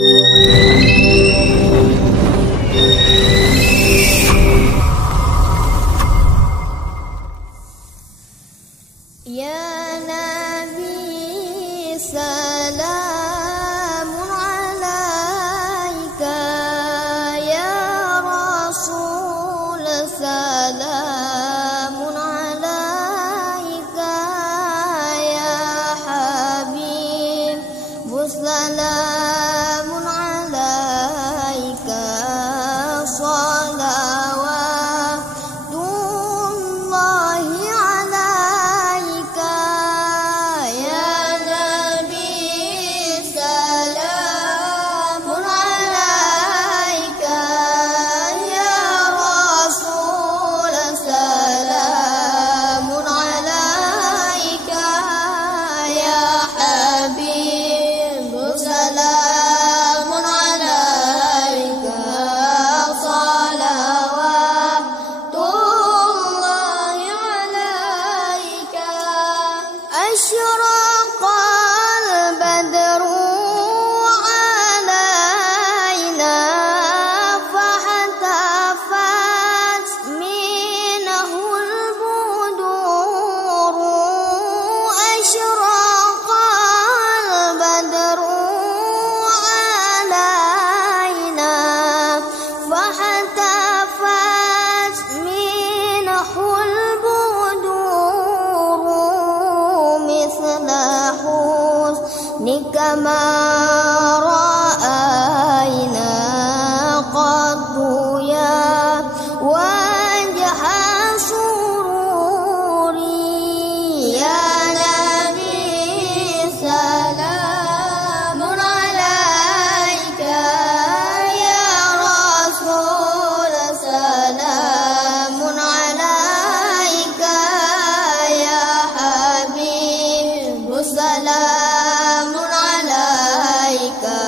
Ya Nabi salamun alaika, ya Rasul salamun alaika, ya Habib salamun alaika, salawatullahi alaika, ya Nabi salamun alaika, ya Rasul salamun alaika, ya Habib salamun alaika, salawatullahi alaika. Asyraqal badru alaina, fahtafat minahul buduru. Asyraqal badru alaina, fahtafat minahul buduru. Mithla husnika ma ra'ayna qattu ya wajha sururi. Ya Nabi salamun alaika, ya Rasul salamun alaika, ya Habib salamun alaika,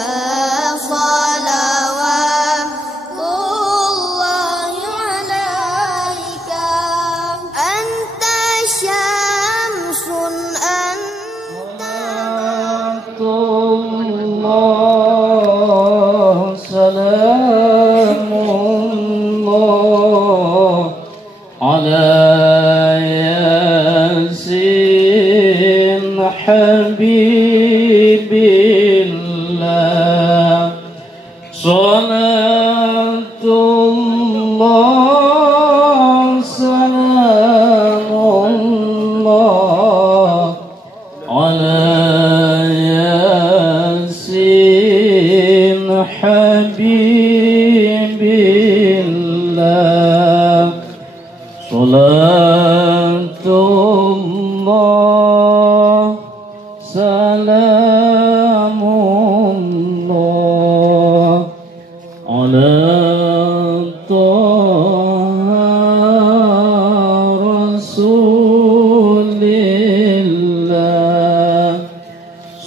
salawatullahi alaika. Anta syamsun anta Salatullah, salamullah ala yasin habibillah. Salatullah, salamullah ala yasin habibillah. Salatullah, salamullah ala Taha Rasulillah.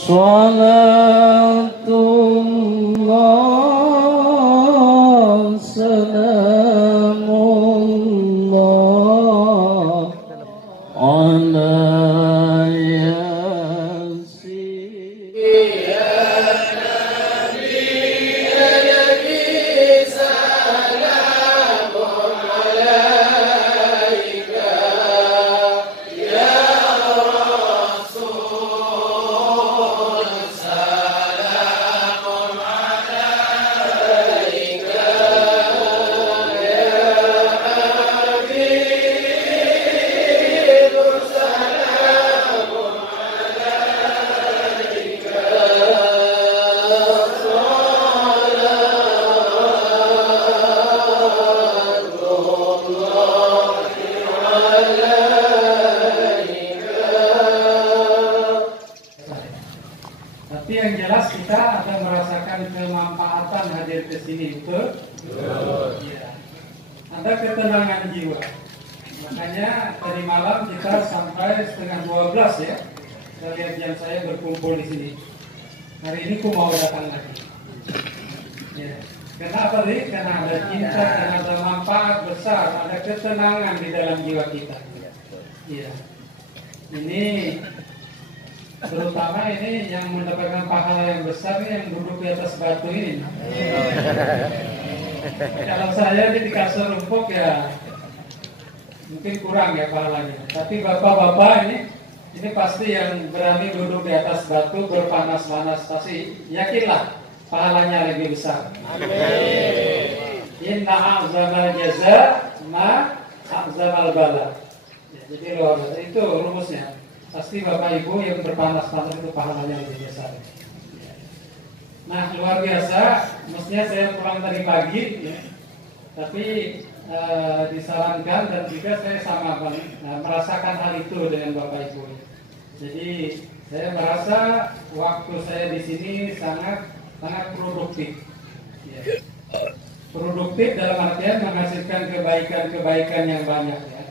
Salatullah, salamullah ala Tapi yang jelas kita akan merasakan kemanfaatan hadir ke sini, betul? Ya. Ada ketenangan jiwa. Makanya tadi malam kita sampai setengah 12 ya. Saya lihat jam saya berkumpul di sini. Hari ini ku mau datang lagi. Ya. Karena apa sih? Karena ada cinta, karena ada manfaat besar, ada ketenangan di dalam jiwa kita. Iya. Ini Terutama ini yang mendapatkan pahala yang besar ini yang duduk di atas batu ini. Kalau saya di kasur rumput ya mungkin kurang ya pahalanya. Tapi bapak-bapak ini pasti yang berani duduk di atas batu berpanas-panas, pasti yakinlah pahalanya lebih besar. Inna a'zamal jaza ma a'zamal bala. Ya, jadi luar biasa itu rumusnya. Pasti bapak ibu yang berpanas-panas itu pahalanya lebih besar. Nah luar biasa. Mestinya saya pulang tadi pagi, ya. Tapi disarankan dan juga saya sama merasakan hal itu dengan bapak ibu. Jadi saya merasa waktu saya di sini sangat produktif. Ya. Produktif dalam artian menghasilkan kebaikan-kebaikan yang banyak ya.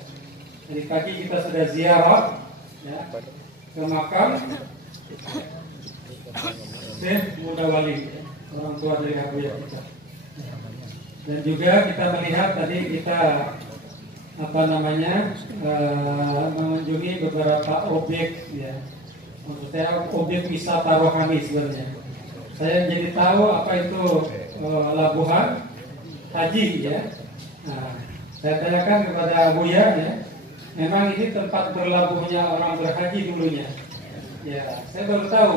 Jadi pagi kita sudah ziarah ya, ke makam Syekh Mudawali, orang tua dari Abu Ya kita. Dan juga kita melihat tadi kita mengunjungi beberapa objek ya. Maksudnya objek wisata rohani sebenarnya. Saya jadi tahu apa itu labuhan haji ya. Nah, saya tanyakan kepada Buya ya, memang ini tempat berlabuhnya orang berhaji dulunya. Ya, saya baru tahu.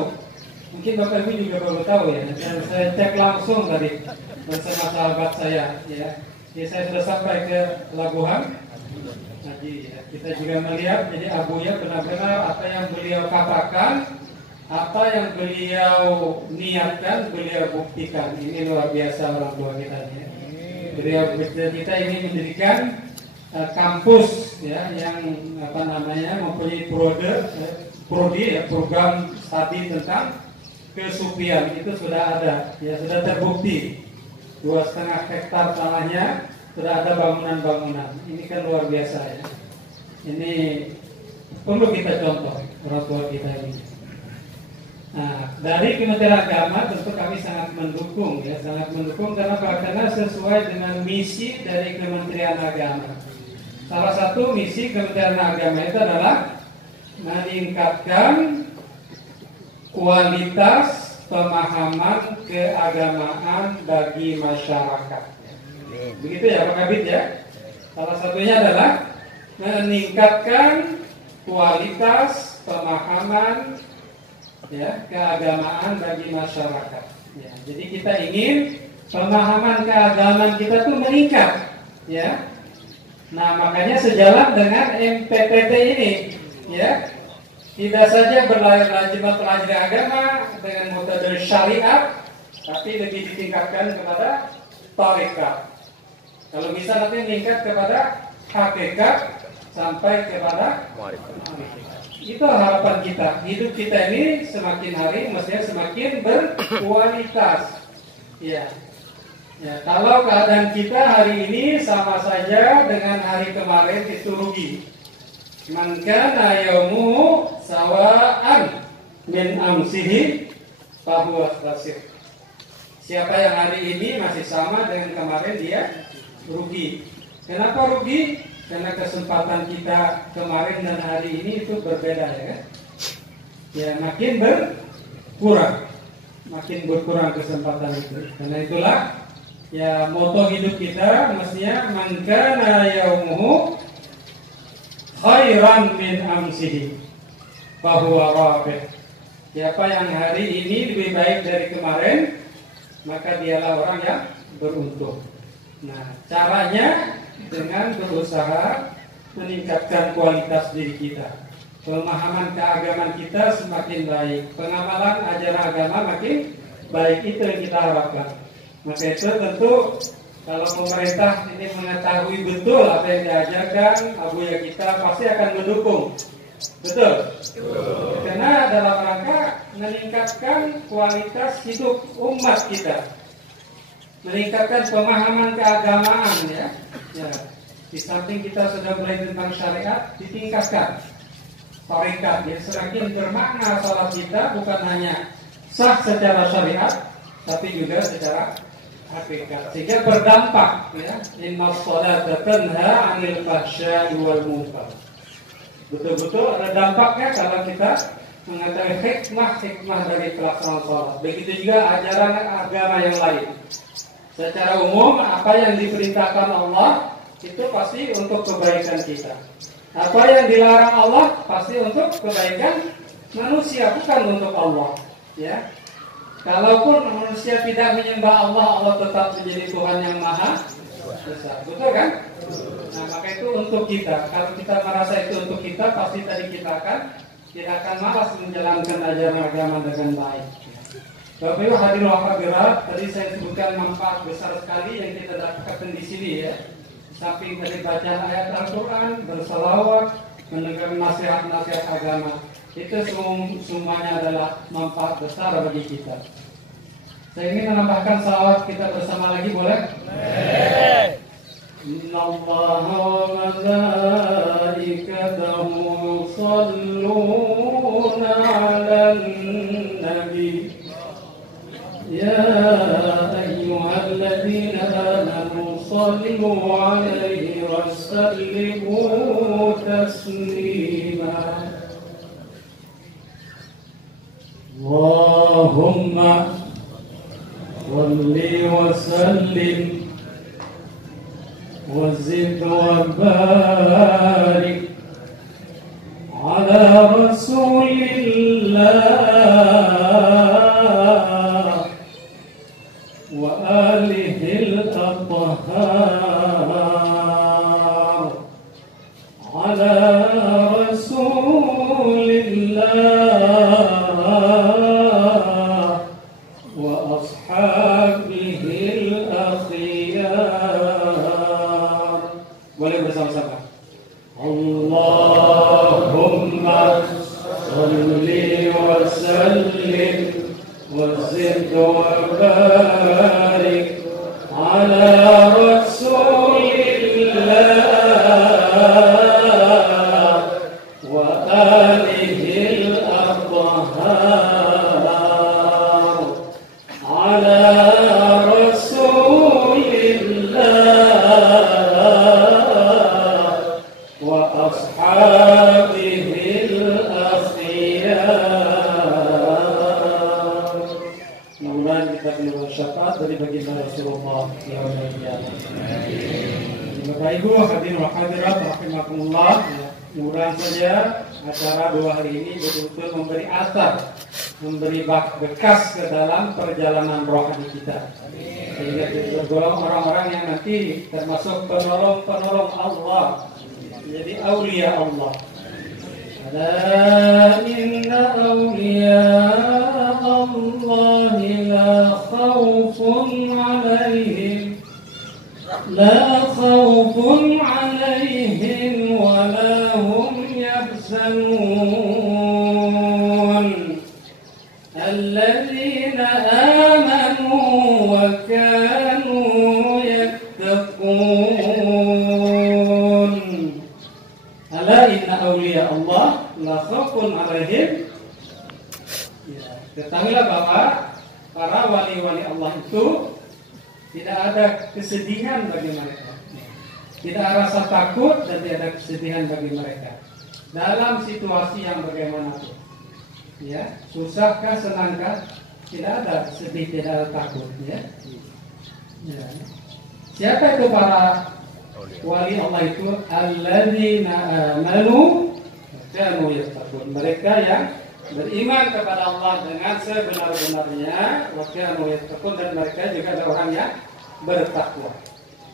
Mungkin Bapak Ibu juga baru tahu ya. Dan saya cek langsung tadi bersama sahabat saya ya. Jadi saya sudah sampai ke labuhan haji ya. Kita juga melihat jadi Abuya benar-benar apa yang beliau katakan, apa yang beliau niatkan, beliau buktikan. Ini luar biasa orang tua kita ya. Beliau kita ini mendirikan kampus ya yang mempunyai prodi ya, program studi tentang kesufian itu sudah ada ya, sudah terbukti 2,5 hektar tanahnya sudah ada bangunan-bangunan. Ini kan luar biasa ya. Ini perlu kita contoh orang tua kita ini. Nah, dari Kementerian Agama tentu kami sangat mendukung ya, sangat mendukung karena sesuai dengan misi dari Kementerian Agama. Salah satu misi Kementerian Agama itu adalah meningkatkan kualitas pemahaman keagamaan bagi masyarakat. Begitu ya Pak Kabid ya. Salah satunya adalah meningkatkan kualitas pemahaman ya keagamaan bagi masyarakat. Ya, jadi kita ingin pemahaman keagamaan kita tuh meningkat, ya. Nah makanya sejalan dengan MPPT ini, ya. Tidak saja belajar agama dengan metode syariat, tapi lebih ditingkatkan kepada tarekat. Kalau bisa nanti meningkat kepada hakikat sampai kepada itu harapan kita. Hidup kita ini semakin hari mestinya semakin berkualitas. Ya. Ya, kalau keadaan kita hari ini sama saja dengan hari kemarin itu rugi. Man kana yaumuhu sawa'an min amsihi fahuwa khasir. Siapa yang hari ini masih sama dengan kemarin dia rugi. Kenapa rugi? Karena kesempatan kita kemarin dan hari ini itu berbeda ya kan? Ya makin berkurang kesempatan itu. Karena itulah ya moto hidup kita mestinya man kana yaumuhu khairan min amsihi fahuwa rabih. Siapa yang hari ini lebih baik dari kemarin, maka dialah orang yang beruntung. Nah, caranya dengan berusaha meningkatkan kualitas diri kita. Pemahaman keagamaan kita semakin baik, pengamalan ajaran agama makin baik, itu yang kita harapkan. Maka itu tentu kalau pemerintah ini mengetahui betul apa yang diajarkan, Abuya kita pasti akan mendukung. Betul? Karena dalam rangka meningkatkan kualitas hidup umat kita, meningkatkan pemahaman keagamaan ya. Di samping kita sudah mulai tentang syariat, ditingkatkan tarekat ya, semakin bermakna salat kita bukan hanya sah secara syariat, tapi juga secara hakikat, sehingga berdampak ya. Inna sholata tanha 'anil fahsya'i wal munkar. Betul-betul ada dampaknya kalau kita mengetahui hikmah dari pelaksanaan sholat. Begitu juga ajaran agama yang lain. Secara umum, apa yang diperintahkan Allah itu pasti untuk kebaikan kita. Apa yang dilarang Allah pasti untuk kebaikan manusia, bukan untuk Allah. Ya, kalaupun manusia tidak menyembah Allah, Allah tetap menjadi Tuhan yang maha besar. Betul kan? Nah, maka itu untuk kita. Kalau kita merasa itu untuk kita, pasti tadi kita tidak akan malas menjalankan ajaran agama dengan baik. Bapak Ibu hadirin hadirat, tadi saya sebutkan manfaat besar sekali yang kita dapatkan di sini ya. Samping dari bacaan ayat Al-Quran, bersalawat, mendengar nasihat-nasihat agama, itu semuanya adalah manfaat besar bagi kita. Saya ingin menambahkan salawat kita bersama lagi, boleh? Inna Allaha wa malaikatahu yusalluna 'alan nabi. Ya ayyuhalladzina amanu sallu 'alaihi wa sallimu taslima. Allahumma salli wa sallim wa zid wa barik ala Rasulillah wa alihi al-athhar ala Rasulillah bersama-sama. Allahumma salli wa sallim wa zid wa barik ala Rasulillah wa alihi al-athhar ala dari baginda Rasulullah Bapak Ibu hadirin wa hadirat rahimakumullah. Mudah saja acara 2 hari ini betul-betul memberi asar, memberi bekas ke dalam perjalanan rohani kita, sehingga kita tergolong orang-orang yang nanti termasuk penolong-penolong Allah, menjadi aulia Allah. Ala inna aulia Allah la khawfun alaihim wa la hum yahzanun alladzina amanu wa kanu yattaqun. Ala inna awliya Allah la khawfun alaihim. Ketahuilah Bapak, para wali-wali Allah itu tidak ada kesedihan bagi mereka, tidak ada rasa takut dan tidak ada kesedihan bagi mereka dalam situasi yang bagaimanapun. Ya, susahkah, senangkah, tidak ada sedih, tidak ada takut. Ya. Siapa itu para wali Allah itu? Alladzina amanu kanu yattaqun. Mereka yang beriman kepada Allah dengan sebenar-benarnya, wa kanu yattaqun, dan mereka juga adalah orang yang bertakwa.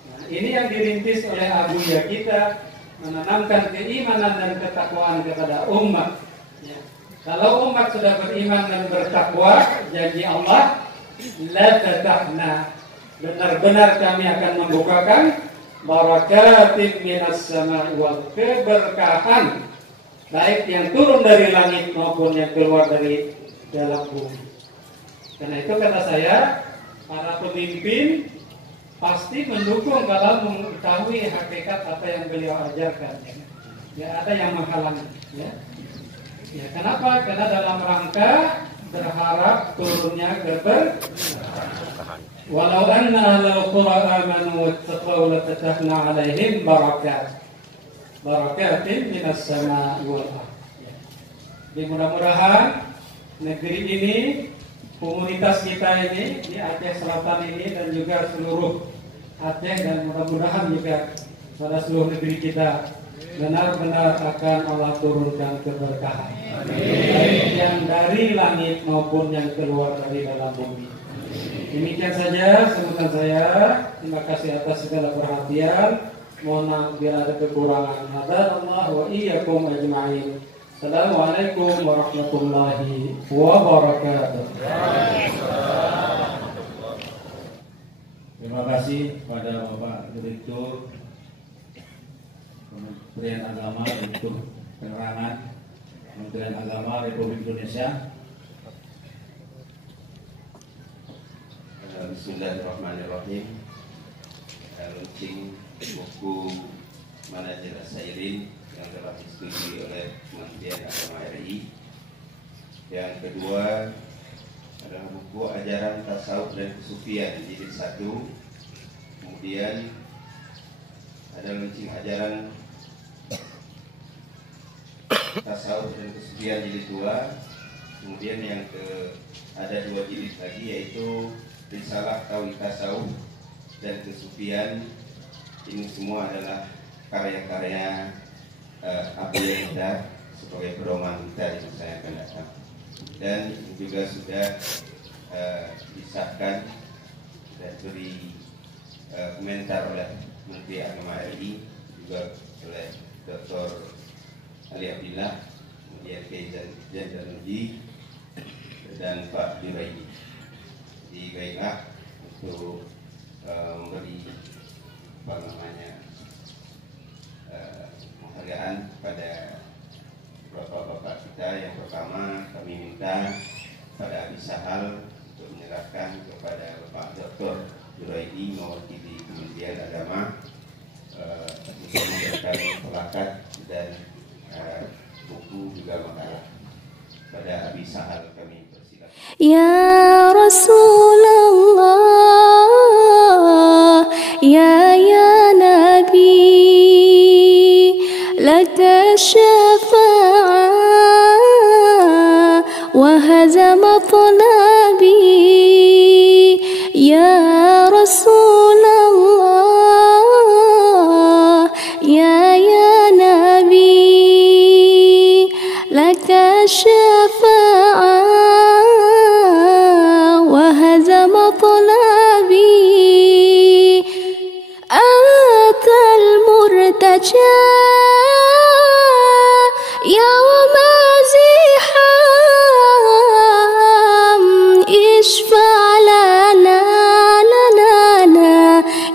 Nah, ini yang dirintis oleh abuya kita, menanamkan keimanan dan ketakwaan kepada umat. Ya. Kalau umat sudah beriman dan bertakwa, janji Allah, la fatahna, benar-benar kami akan membukakan barakatin minas sama'i wal, keberkahan baik yang turun dari langit maupun yang keluar dari dalam bumi. Karena itu kata saya, para pemimpin pasti mendukung kalau mengetahui hakikat apa yang beliau ajarkan. Tidak ada yang menghalangi. Ya, kenapa? Karena dalam rangka berharap turunnya keberkahan. Walau anna ahlal qura amanu wattaqaw lafatahna 'alaihim barakatin minas sama'i wal ardh. Jadi mudah-mudahan negeri ini, komunitas kita ini di Aceh Selatan ini dan juga seluruh Aceh dan mudah-mudahan juga pada seluruh negeri kita benar-benar akan Allah turunkan keberkahan, baik yang dari langit maupun yang keluar dari dalam bumi. Demikian saja sambutan saya. Terima kasih atas segala perhatian. Mohon bila ada kekurangan. Hadanallah wa iyyakum ajma'in. Assalamualaikum warahmatullahi wabarakatuh. Terima kasih kepada Bapak Direktur Kementerian Agama, Direktur Penerangan Kementerian Agama Republik Indonesia. Bismillahirrahmanirrahim. Launching buku Manhajul As-Sairin yang telah disetujui oleh Kementerian Agama RI. Yang kedua adalah buku Ajaran Tasawuf dan Kesufian jilid 1. Kemudian ada launching Ajaran Tasawuf dan Kesufian jilid 2. Kemudian ada 2 jilid lagi, yaitu Risalah Tauhid Tasawuf dan Kesufian. Ini semua adalah karya-karya Abu Yahya sebagai pedoman kita di masa yang akan datang. Dan juga sudah disahkan dan beri komentar oleh Menteri Agama RI, juga oleh Dr. Ali Abdillah, kemudian Kiai Zainuddin dan Pak Juraidi. Jadi baiklah untuk memberi penghargaan kepada bapak-bapak kita. Yang pertama kami minta pada Abi Sahal untuk menyerahkan kepada Bapak Dr. Juraidi mewakili Kementerian Agama untuk memberikan pelakat dan buku juga makalah. Pada Abi Sahal kami persilakan. Ya Rasulullah, ya Nabi, laka syafa'ah wa haza matlabi. Ya Rasulullah, ya Nabi, laka syafa'ah wa haza matlabi. Atal murtaja يوم زحام اشفع لنا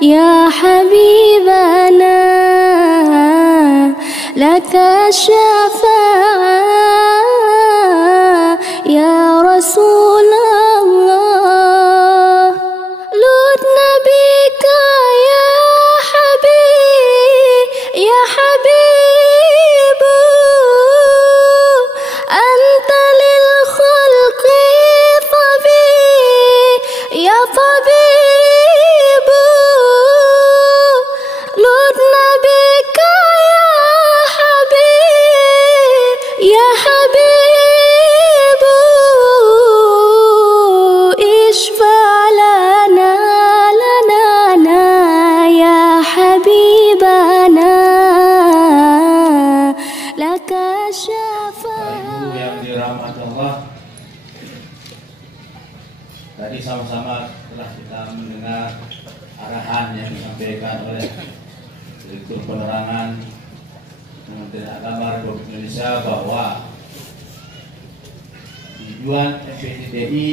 يا حبيبنا لك الشفاعة يا رسول الله لدنا بك يا حبيب يا حبيب أنت للخلق طبيب يا طبيب لدنا بك يا حبيب يا حبيب اشفع لنا يا حبيبنا لك الشفاعة. Ibu yang dirahmati Allah, tadi sama-sama telah kita mendengar arahan yang disampaikan oleh Direktur Penerangan Kementerian Agama Republik Indonesia bahwa tujuan MPTDI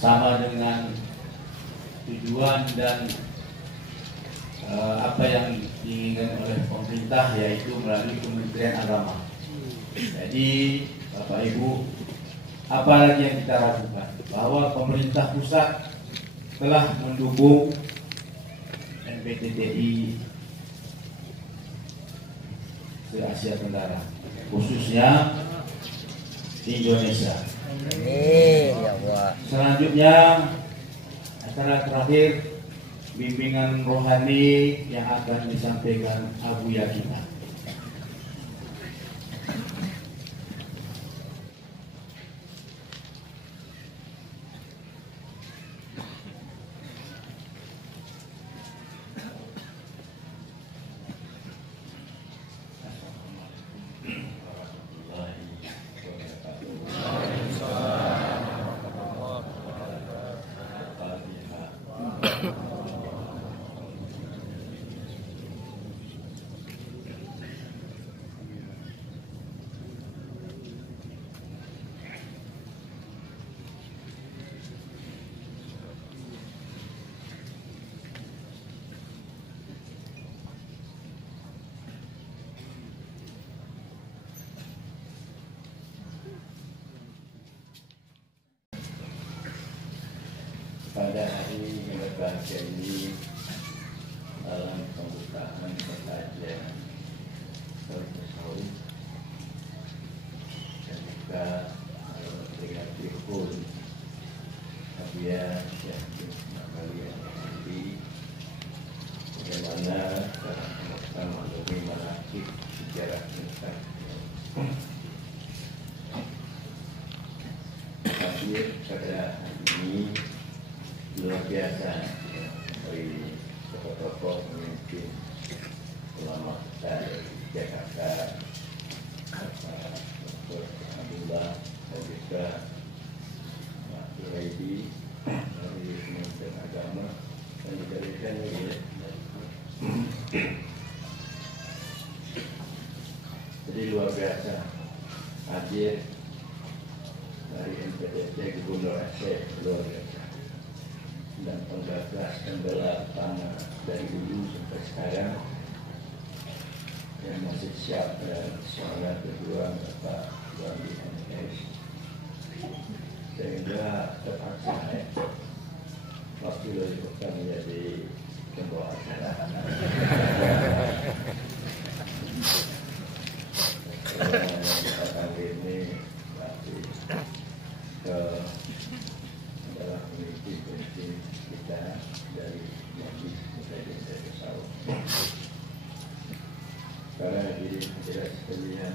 sama dengan tujuan dan apa yang diinginkan oleh pemerintah, yaitu melalui Kementerian Agama. Jadi Bapak Ibu, apa lagi yang kita lakukan? Bahwa pemerintah pusat telah mendukung MPTDI se Asia Tenggara, khususnya di Indonesia. Amin ya Allah. Selanjutnya acara terakhir bimbingan rohani yang akan disampaikan Abu Yakina. Pada hari yang berbahagia ini, dalam pembukaan pengajian tasawuf dan juga peringati hukum hadiah yang kalian nanti bagaimana cara kita mengalami manasik sejarah kita. Hadir pada hari ini luar biasa dari tokoh-tokoh pemimpin ulama besar dari Jakarta, Bapak Dr. Abdullah dan juga Pak Juraidi dari Kementerian Agama dan dari Kanwil. Jadi luar biasa hadir dari NPDC Gubernur Aceh, luar biasa, dan penggagas pembela tanah dari dulu sampai sekarang yang masih siap dan semangat berjuang Bapak Wali NS, sehingga terpaksa waktu lalu kita menjadi pembawa acara. Kali ini masih ke adalah pemimpin kita dari Majlis Muslimin Tasawuf. Karena diri tidak sekalian,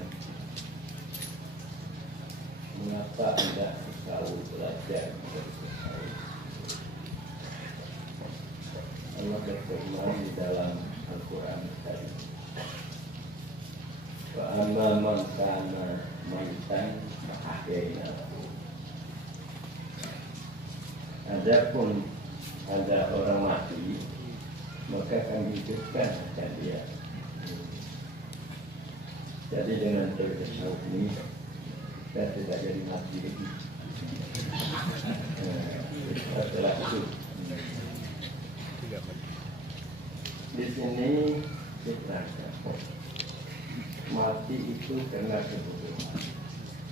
mengapa Anda tahu belajar dari tasawuf? Allah berfirman di dalam Al-Quran tadi, wa amma man kana maitan fa'ahyaynahu. Adapun ada orang mati, maka kami hidupkan akan dia. Jadi dengan tasawuf ini kita tidak jadi mati lagi. Kita telah hidup. Di sini diterangkan mati itu karena kebodohan,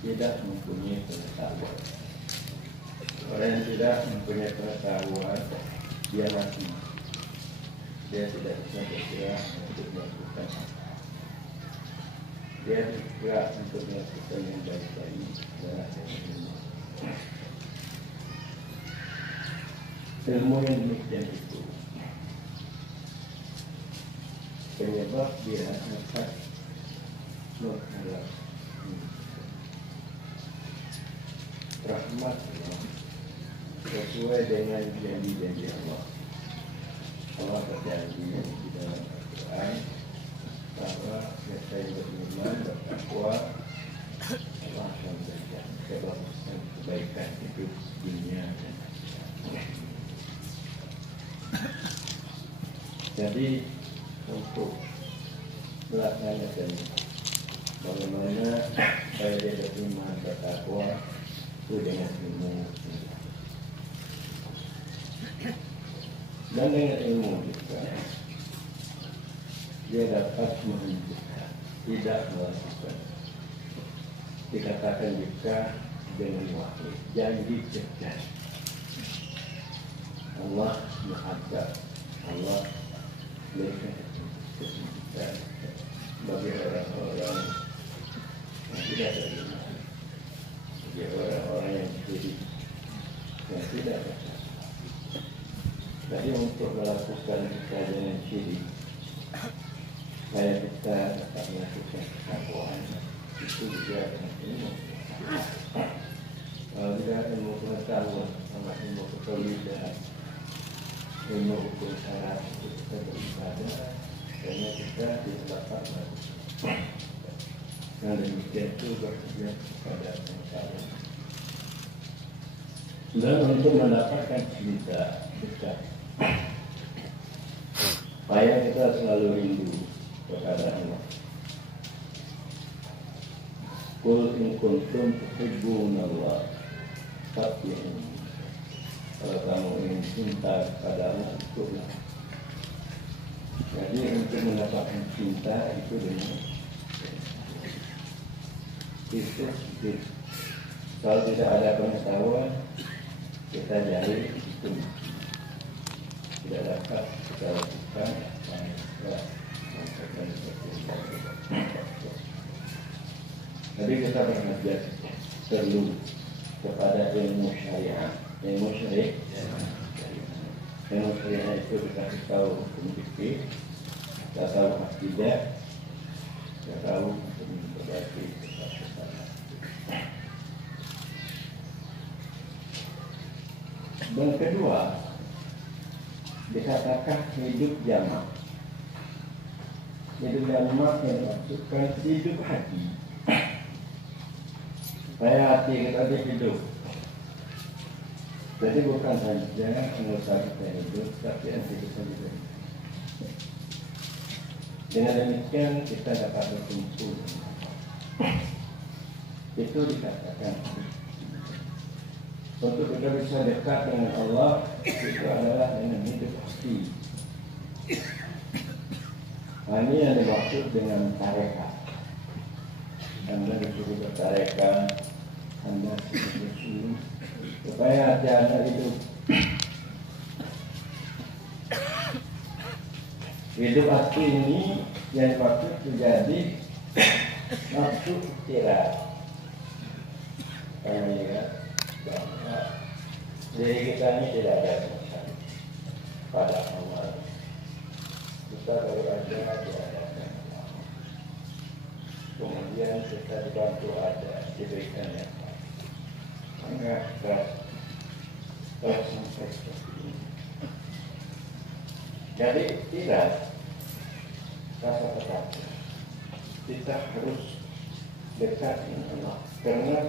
tidak mempunyai pengetahuan. Orang yang tidak mempunyai pengetahuan, dia mati. Dia tidak bisa bergerak untuk melakukan apa. Dia bergerak untuk melakukan yang baik-baik dan akhirnya. Ilmu yang demikian itu penyebab dia dapat mengharap rahmat Allah sesuai dengan janji-janji Allah. Allah berjanji di dalam Al-Quran bahwa mereka yang beriman bertakwa Allah akan memberikan kebagusan, kebaikan hidup dunia dan akhirat. Jadi untuk melaksanakan bagaimana supaya dia beriman bertakwa itu dengan ilmu. Dan dengan ilmu juga dia dapat menunjukkan, tidak melakukan. Dikatakan juga dengan wahyu, janji cerdas. Allah menghadap, Allah berikan kesulitan bagi orang-orang yang tidak beriman, bagi orang-orang yang syirik, yang tidak bertakwa. Jadi untuk melakukan kekajian syirik, supaya kita dapat melakukan ketakwaan, itu juga dengan ilmu. Kalau tidak ilmu pengetahuan sama ilmu kepeliharaan, ilmu hukum syarat untuk kita beribadah, karena kita tidak dapat melakukan. Nah demikian itu bersedia kepada pengetahuan. Dan untuk mendapatkan cinta dekat supaya kita selalu rindu kepada Allah. Qul in kuntum tuhibbunallah fattabi'uni. Kalau kamu ingin cinta kepada Allah, ikutlah. Jadi untuk mendapatkan cinta itu dengan itu. Kalau tidak ada pengetahuan, kita jari itu tidak dapat kita lakukan. Jadi kita belajar perlu kepada ilmu syariah. Ilmu syariah itu dikasih tahu hukum fikih, kita tahu akidah, kita tahu hukum berarti. Dan kedua, dikatakan hidup jamak. Hidup jamak yang maksudkan hidup hati. Supaya hati kita hidup. Jadi bukan saja anggota kita hidup, tapi hati kita hidup. Dengan demikian kita dapat berkumpul. Itu dikatakan. Untuk kita bisa dekat dengan Allah, itu adalah dengan hidup hati. Ini yang dimaksud dengan tarekat. Anda disuruh bertarekat, Anda disuruh supaya hati Anda hidup. Hidup hati ini yang dimaksud menjadi nafsu istirahat. Kami lihat bahwa diri kita ini tidak ada urusan pada Allah. Kita baru aja diadakan Allah. Kemudian kita dibantu ada diberikan yang sangat keras sampai seperti ini. Jadi tidak rasa takut. Kita harus dekat dengan Allah karena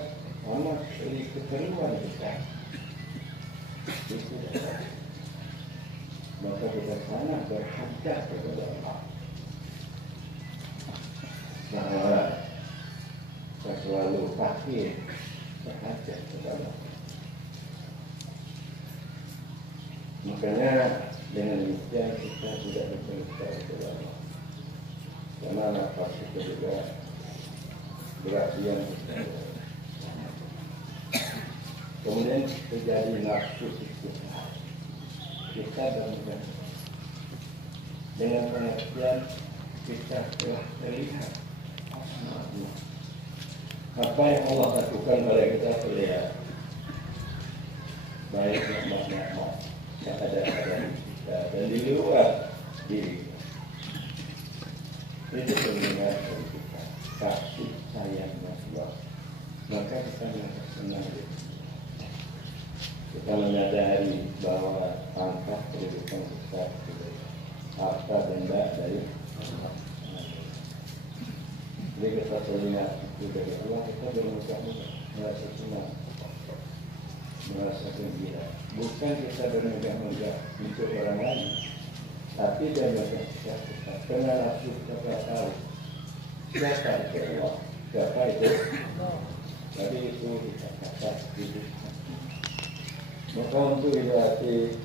Allah dari keperluan kita. Maka kita sangat berhajat kepada Allah. Bahwa kita selalu fakir berhajat kepada Allah. Makanya dengan demikian kita tidak bercerita kepada Allah. Karena nafas kita juga berasian kita. Kemudian terjadi nafsu istirahat. Kita dengan pengertian kita telah terlihat apa yang Allah lakukan oleh kita terlihat. Baik nikmat-nikmat yang ada pada kita dan di luar diri. Itu pendengar dari kita kasih sayangnya Allah. Maka kita merasa senang. Kita menyadari bahwa pangkat kehidupan kita harta benda dari Allah. Jadi kita terlihat itu dari Allah, kita bermegah-megah, merasa senang, merasa gembira. Bukan kita bermegah-megah untuk orang lain, tapi dari kita karena nafsu kita tahu siapa itu Allah, siapa itu. Jadi itu dikatakan hidup. Maka untuk hati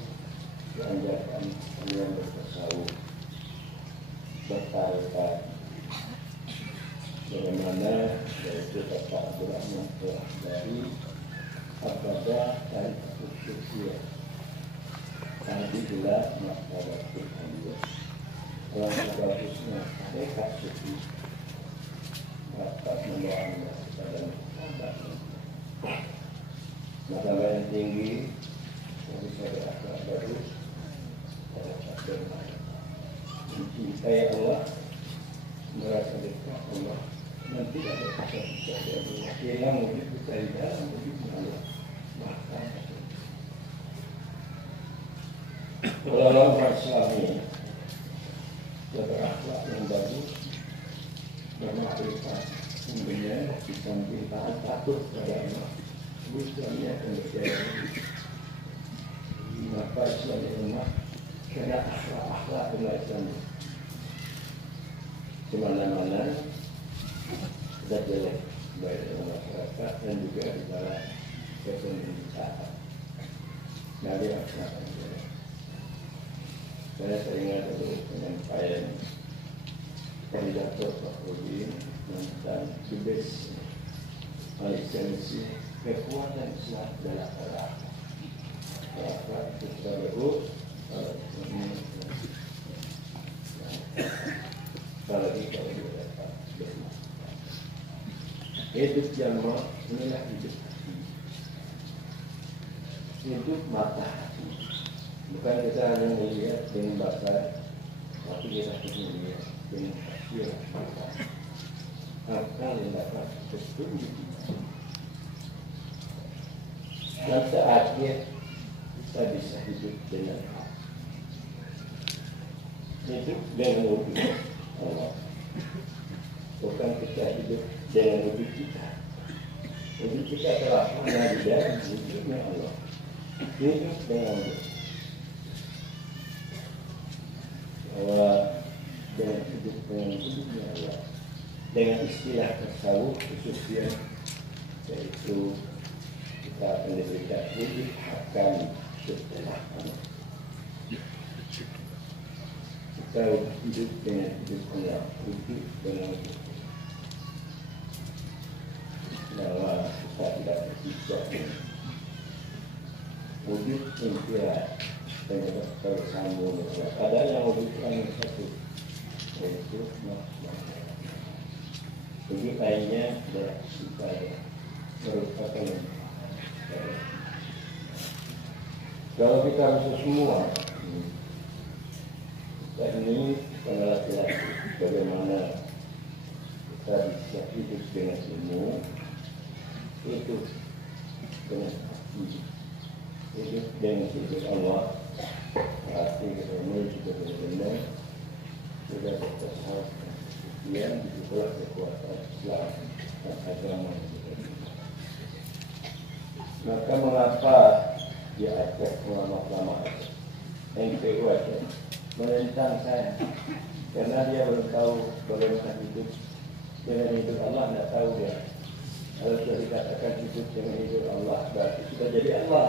dianjurkan yang bertasawuf, bertarekat, bagaimana yaitu kata Abdurrahman telah dari abada dari usia tadi bila masyarakat Tuhan orang bagusnya mereka suci dapat membawa kepada masyarakat. Masalah yang tinggi yang bisa berakhlak bagus dapat bermain mencintai Allah, merasa dekat Allah, dan tidak ada kisah-kisah dari hilang wujud kita di dalam wujud Allah. Bahkan kalau orang Islami berakhlak yang bagus, bermakrifat, kemudian di samping taat patuh kepada Allah, Islamnya akan berjaya. Maka Islam umat Karena akhlak Islam di mana-mana sudah jelek, baik dalam masyarakat dan juga di dalam pemerintahan. Dari akhlak yang jelek. Saya teringat dulu penyampaian kandidatur Pak Rudi tentang Tubes Malaysia kekuatan Islam dalam akhlak. Akhlak itu sudah bagus. Apalagi kalau dia dapat hidup jamaah inilah hidup hati, hidup mata hati. Bukan kita hanya melihat dengan bahasa, tapi kita harus melihat dengan hasil mata. Akal yang dapat petunjuk dan terakhir kita bisa hidup dengan hidup dengan wujud Allah. Bukan kita hidup dengan wujud kita. Wujud kita telah pernah di dalam wujudnya Allah. Hidup dengan wujud. Bahwa dengan hidup dengan wujudnya Allah. Dengan istilah tasawuf khususnya, yaitu kita akan diberikan wujud hakam setelah Allah. Kita hidup dengan hidup Allah, hidup dengan bahwa kita tidak berpijak wujud infirat dan bersambung. Ada yang wujud yang satu, yaitu wujud lainnya adalah supaya merupakan kalau kita harus semua ini pada laki-laki bagaimana kita bisa hidup dengan ilmu itu dengan hidup dengan hidup Allah arti ketemu juga benar-benar sudah bertasawuf yang disitulah kekuatan Islam dan agama. Maka mengapa diajak ulama-ulama NPU aja menentang saya, karena dia belum tahu bagaimana hidup dengan hidup Allah, tidak tahu dia. Kalau sudah dikatakan hidup dengan hidup Allah, berarti sudah jadi Allah.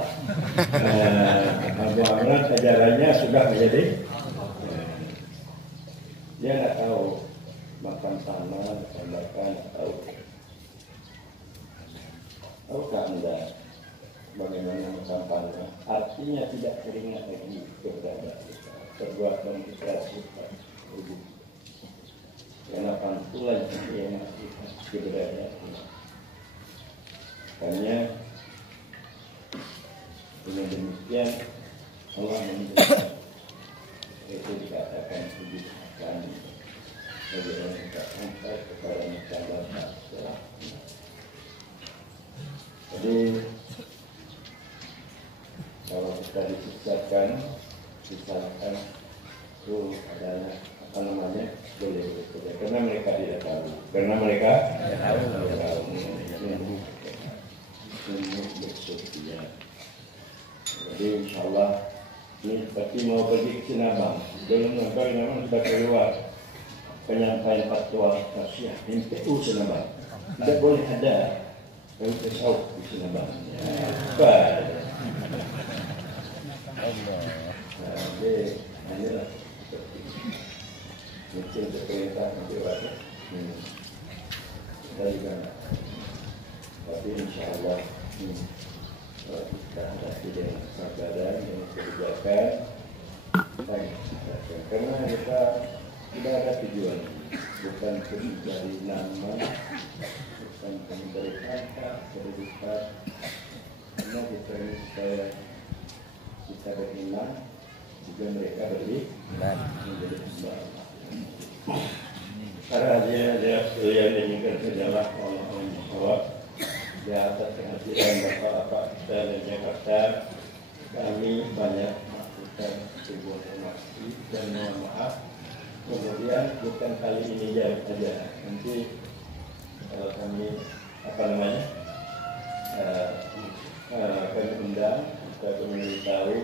Bagaimana ajarannya sudah menjadi, dia tidak tahu makan tanah, makan tahu. Tahukah Anda bagaimana makan tanah? Artinya tidak teringat lagi keberadaan kita. Perbuatan kita suka wujud. Karena pantulan yang masih keberadaan. Hanya dengan demikian Allah memberikan itu dikatakan wujud kami. Bagaimana kita sampai kepada masyarakat setelah. Jadi kalau kita disesatkan misalkan itu adalah apa namanya boleh bekerja karena mereka tidak tahu jadi insyaallah ini seperti mau pergi ke Sinabang belum sampai memang sudah keluar penyampaian fatwa nasihat MPU Sinabang tidak boleh ada yang tasawuf di Sinabang baik. Jadi inilah mungkin pemerintah menjawabnya. Kita juga, tapi insyaallah kita hadapi dengan kesabaran dan kebijakan. Karena kita tidak ada tujuan, bukan mencari nama, bukan mencari harta, kedudukan. Karena kita ini supaya kita beriman, juga mereka beriman menjadi hamba Allah. Karena dia yang diinginkan adalah Allah bahwa di atas kehadiran bapak-bapak kita di Jakarta, kami banyak melakukan sebuah informasi dan mohon maaf. Kemudian bukan kali ini saja, nanti kalau kami kami undang, kita memberitahu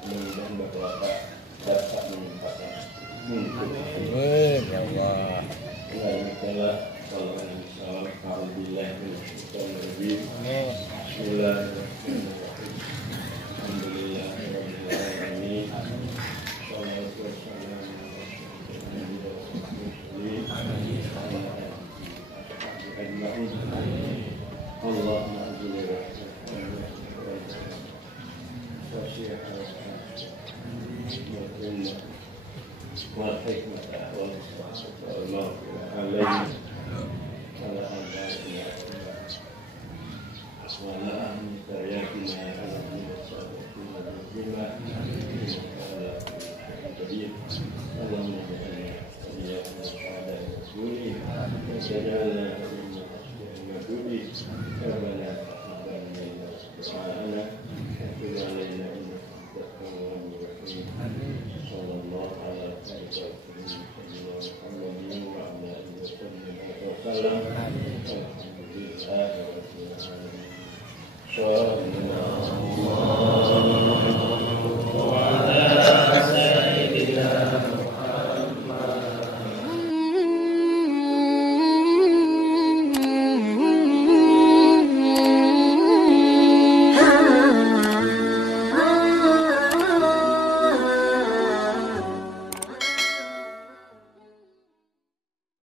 mengundang beberapa dapat menempatkan Amin ya Allah. Alhamdulillah, alhamdulillah, والحكمة والمصطفى والمغفرة علينا على أنبيائنا وعلى أهل ترياتنا على الصالحين بما